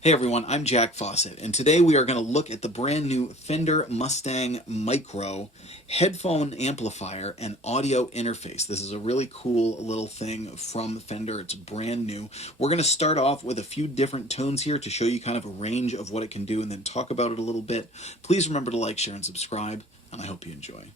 Hey everyone, I'm Jack Fossett, and today we are going to look at the brand new Fender Mustang Micro headphone amplifier and audio interface. This is a really cool little thing from Fender. It's brand new. We're going to start off with a few different tones here to show you kind of a range of what it can do and then talk about it a little bit. Please remember to like, share, and subscribe, and I hope you enjoy.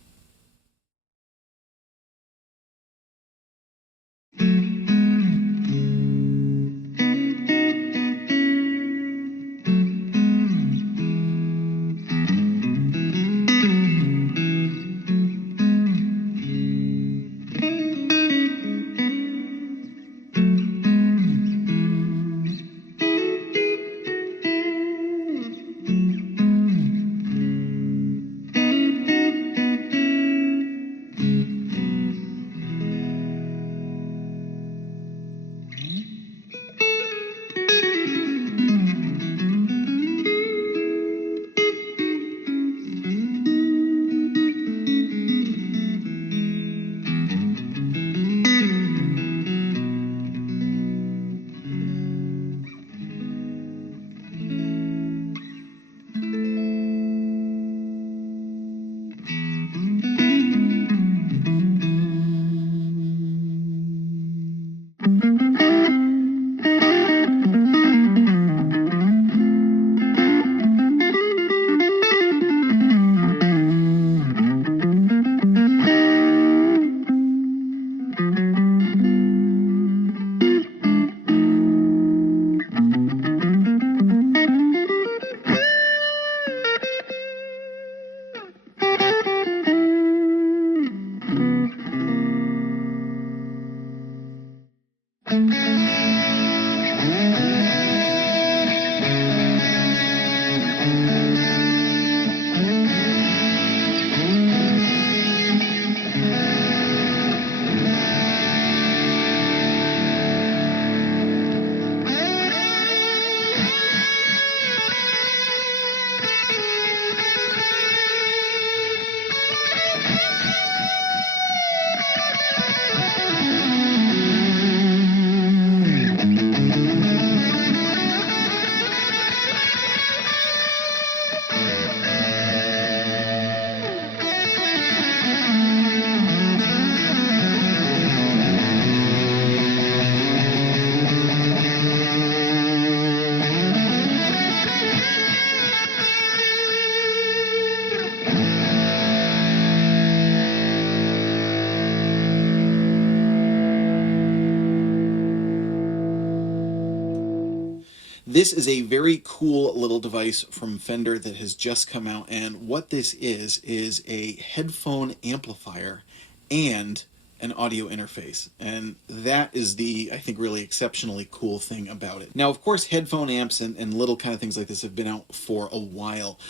This is a very cool little device from Fender that has just come out, and what this is a headphone amplifier and an audio interface, and that is the, I think, really exceptionally cool thing about it. Now, of course, headphone amps and little kind of things like this have been out for a while.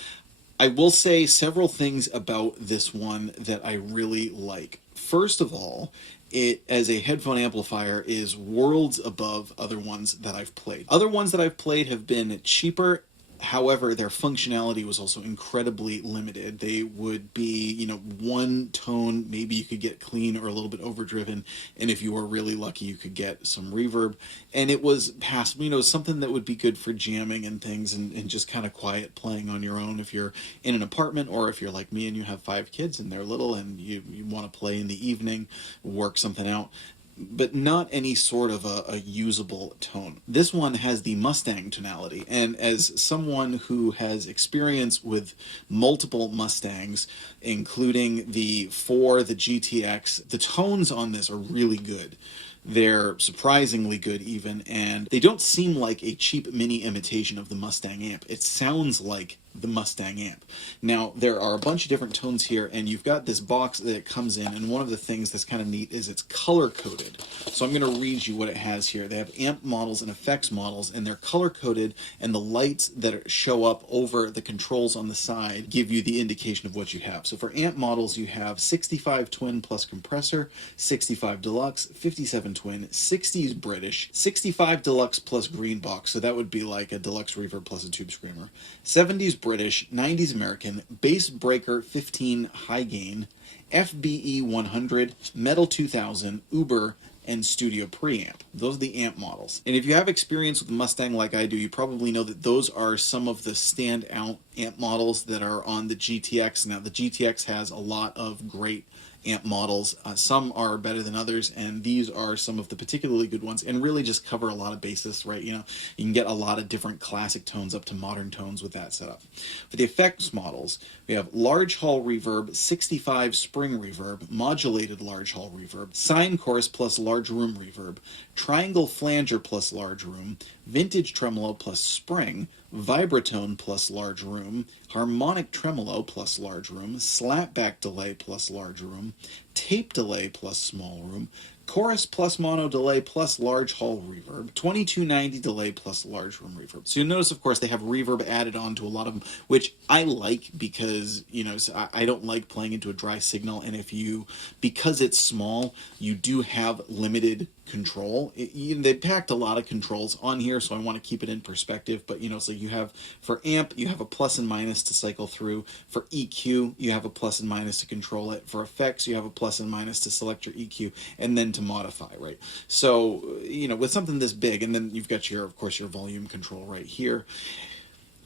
I will say several things about this one that I really like. First of all, it as a headphone amplifier is worlds above other ones that I've played. Other ones that I've played have been cheaper. However, their functionality was also incredibly limited. They would be, one tone, maybe you could get clean or a little bit overdriven, and if you were really lucky, you could get some reverb. And it was passable, something that would be good for jamming and things and just kind of quiet playing on your own if you're in an apartment, or if you're like me and you have 5 kids and they're little and you want to play in the evening, work something out, but not any sort of a usable tone. This one has the Mustang tonality, and as someone who has experience with multiple Mustangs, including the 4, the GTX, the tones on this are really good. They're surprisingly good even, and they don't seem like a cheap mini imitation of the Mustang amp. It sounds like the Mustang amp. Now, there are a bunch of different tones here, and you've got this box that it comes in, and one of the things that's kind of neat is it's color-coded. So I'm going to read you what it has here. They have amp models and effects models, and they're color-coded, and the lights that show up over the controls on the side give you the indication of what you have. So for amp models, you have 65 twin plus compressor, 65 deluxe, 57 twin, 60s British, 65 deluxe plus green box, so that would be like a deluxe reverb plus a tube screamer, 70s British, 90s American, Bass Breaker 15 high gain, FBE 100, Metal 2000, Uber, and studio preamp. Those are the amp models. And if you have experience with the Mustang like I do, you probably know that those are some of the standout amp models that are on the GTX. Now, the GTX has a lot of great amp models. Some are better than others, and these are some of the particularly good ones, and really just cover a lot of bases, right? You know, you can get a lot of different classic tones up to modern tones with that setup. For the effects models, we have large hall reverb, 65 spring reverb, modulated large hall reverb, sine chorus plus large room reverb, triangle flanger plus large room, vintage tremolo plus spring, vibratone plus large room, harmonic tremolo plus large room, slapback delay plus large room, tape delay plus small room, chorus plus mono delay plus large hall reverb, 2290 delay plus large room reverb. So you'll notice, of course, they have reverb added on to a lot of them, which I like because, you know, I don't like playing into a dry signal, and because it's small, you do have limited control. They packed a lot of controls on here, so I want to keep it in perspective. But, you know, so you have, for amp, you have a plus and minus to cycle through. For EQ, you have a plus and minus to control it. For effects, you have a plus and minus to select your EQ and then to modify, right? So, you know, with something this big, and then you've got your, of course, your volume control right here.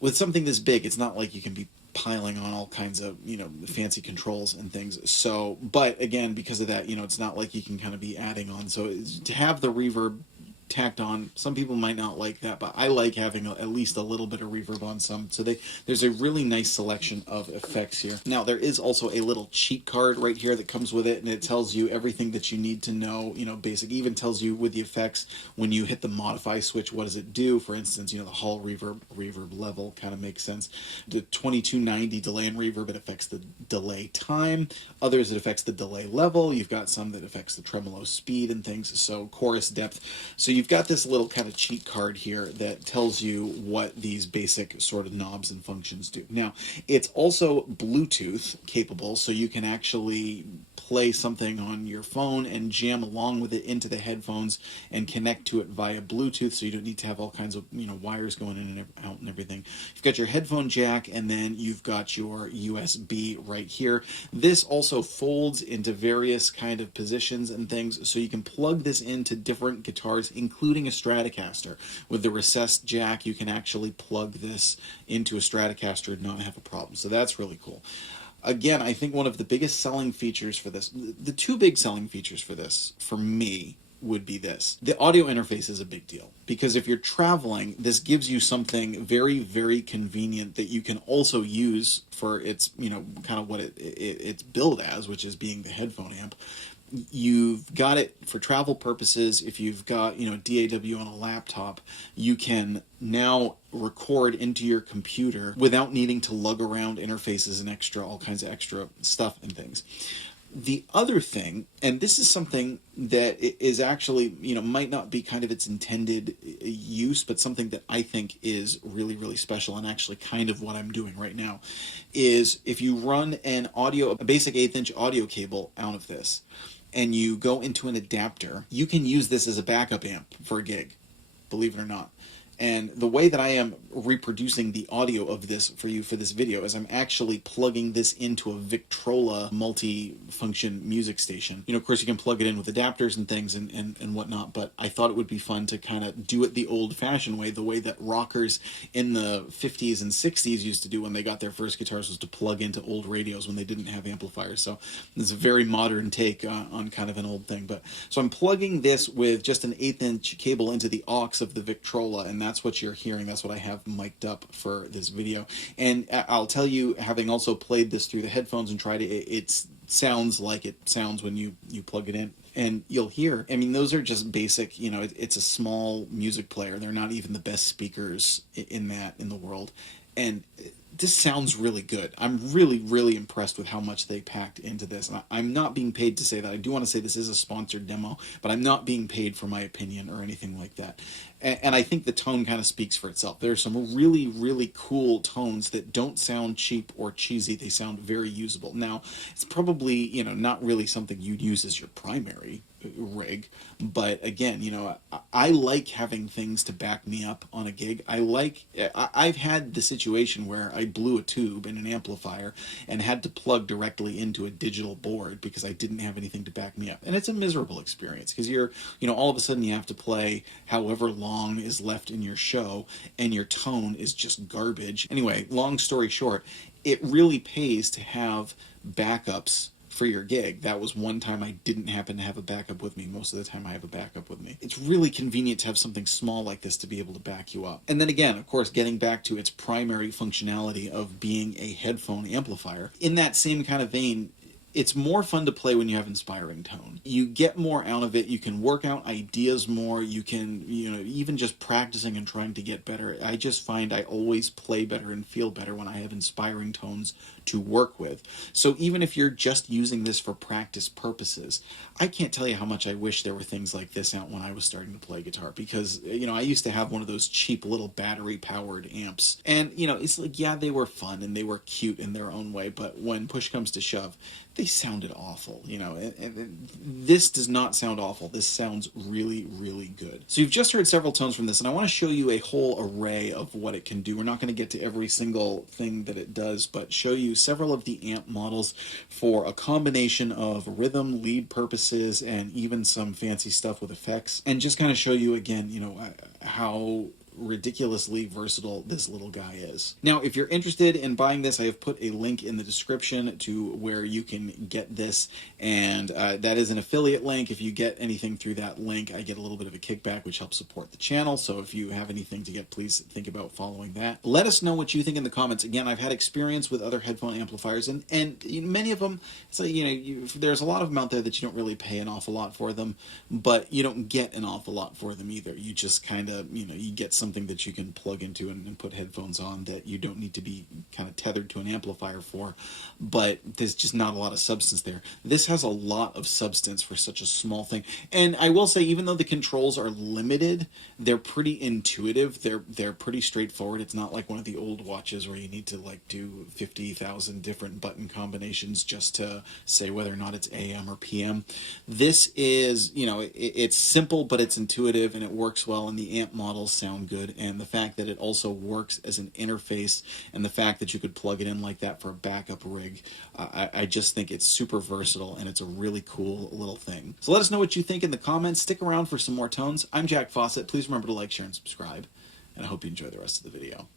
With something this big, it's not like you can be piling on all kinds of, you know, fancy controls and things. So, but again, because of that, you know, it's not like you can kind of be adding on. So to have the reverb tacked on, some people might not like that, but I like having at least a little bit of reverb on some. So there's a really nice selection of effects here. Now, there is also a little cheat card right here that comes with it, and it tells you everything that you need to know, you know, basic. Even tells you with the effects, when you hit the modify switch, what does it do? For instance, you know, the hall reverb level kind of makes sense. The 2290 delay and reverb, it affects the delay time. Others, it affects the delay level. You've got some that affects the tremolo speed and things. So chorus depth. So you've got this little kind of cheat card here that tells you what these basic sort of knobs and functions do. Now, it's also Bluetooth capable, so you can actually play something on your phone and jam along with it into the headphones and connect to it via Bluetooth, so you don't need to have all kinds of, you know, wires going in and out and everything. You've got your headphone jack, and then you've got your USB right here. This also folds into various kind of positions and things, so you can plug this into different guitars, including a Stratocaster. With the recessed jack, you can actually plug this into a Stratocaster and not have a problem. So that's really cool. Again, I think one of the biggest selling features for this, the two big selling features for this, for me, would be this. The audio interface is a big deal, because if you're traveling, this gives you something very, very convenient that you can also use for its, you know, kind of what it's billed as, which is being the headphone amp. You've got it for travel purposes. If you've got, you know, DAW on a laptop, you can now record into your computer without needing to lug around interfaces and all kinds of extra stuff and things. The other thing, and this is something that is actually, you know, might not be kind of its intended use, but something that I think is really, really special, and actually kind of what I'm doing right now, is if you run a basic 1/8" audio cable out of this, and you go into an adapter, you can use this as a backup amp for a gig, believe it or not. And the way that I am reproducing the audio of this for you for this video is I'm actually plugging this into a Victrola multi-function music station. You know, of course, you can plug it in with adapters and things and whatnot, but I thought it would be fun to kind of do it the old-fashioned way, the way that rockers in the 50s and 60s used to do when they got their first guitars, was to plug into old radios when they didn't have amplifiers. So this is a very modern take on kind of an old thing. So I'm plugging this with just an 1/8" cable into the aux of the Victrola, and that's what you're hearing. That's what I have mic'd up for this video. And I'll tell you, having also played this through the headphones and tried it sounds like it sounds when you plug it in. And you'll hear, I mean, those are just basic, you know, it's a small music player. They're not even the best speakers in the world. And this sounds really good. I'm really, really impressed with how much they packed into this. And I'm not being paid to say that. I do want to say this is a sponsored demo, but I'm not being paid for my opinion or anything like that. And I think the tone kind of speaks for itself. There are some really, really cool tones that don't sound cheap or cheesy. They sound very usable. Now, it's probably, you know, not really something you'd use as your primary rig. But again, I like having things to back me up on a gig. I've had the situation where I blew a tube in an amplifier and had to plug directly into a digital board because I didn't have anything to back me up. And it's a miserable experience because all of a sudden you have to play however long is left in your show and your tone is just garbage. Anyway, long story short, it really pays to have backups for your gig. That was one time I didn't happen to have a backup with me. Most of the time I have a backup with me. It's really convenient to have something small like this to be able to back you up. And then again, of course, getting back to its primary functionality of being a headphone amplifier, in that same kind of vein, it's more fun to play when you have inspiring tone. You get more out of it. You can work out ideas more. You can, even just practicing and trying to get better. I just find I always play better and feel better when I have inspiring tones to work with. So even if you're just using this for practice purposes, I can't tell you how much I wish there were things like this out when I was starting to play guitar, because, I used to have one of those cheap little battery powered amps. And, it's like, yeah, they were fun and they were cute in their own way, but when push comes to shove, they sounded awful, and this does not sound awful. This sounds really, really good. So you've just heard several tones from this, and I want to show you a whole array of what it can do. We're not going to get to every single thing that it does, but show you several of the amp models for a combination of rhythm, lead purposes, and even some fancy stuff with effects, and just kind of show you again, how ridiculously versatile this little guy is. Now, if you're interested in buying this, I have put a link in the description to where you can get this, and that is an affiliate link. If you get anything through that link, I get a little bit of a kickback, which helps support the channel. So if you have anything to get, please think about following that. Let us know what you think in the comments. Again, I've had experience with other headphone amplifiers, and many of them, it's like, there's a lot of them out there that you don't really pay an awful lot for them, but you don't get an awful lot for them either. You just kind of, you get something that you can plug into and put headphones on that you don't need to be kind of tethered to an amplifier for, but there's just not a lot of substance there. This has a lot of substance for such a small thing. And I will say, even though the controls are limited, they're pretty intuitive. They're pretty straightforward. It's not like one of the old watches where you need to do 50,000 different button combinations just to say whether or not it's AM or PM. This is, it's simple, but it's intuitive and it works well, and the amp models sound good. And the fact that it also works as an interface, and the fact that you could plug it in like that for a backup rig, I just think it's super versatile, and it's a really cool little thing. So let us know what you think in the comments. Stick around for some more tones. I'm Jack Fossett. Please remember to like, share, and subscribe, and I hope you enjoy the rest of the video.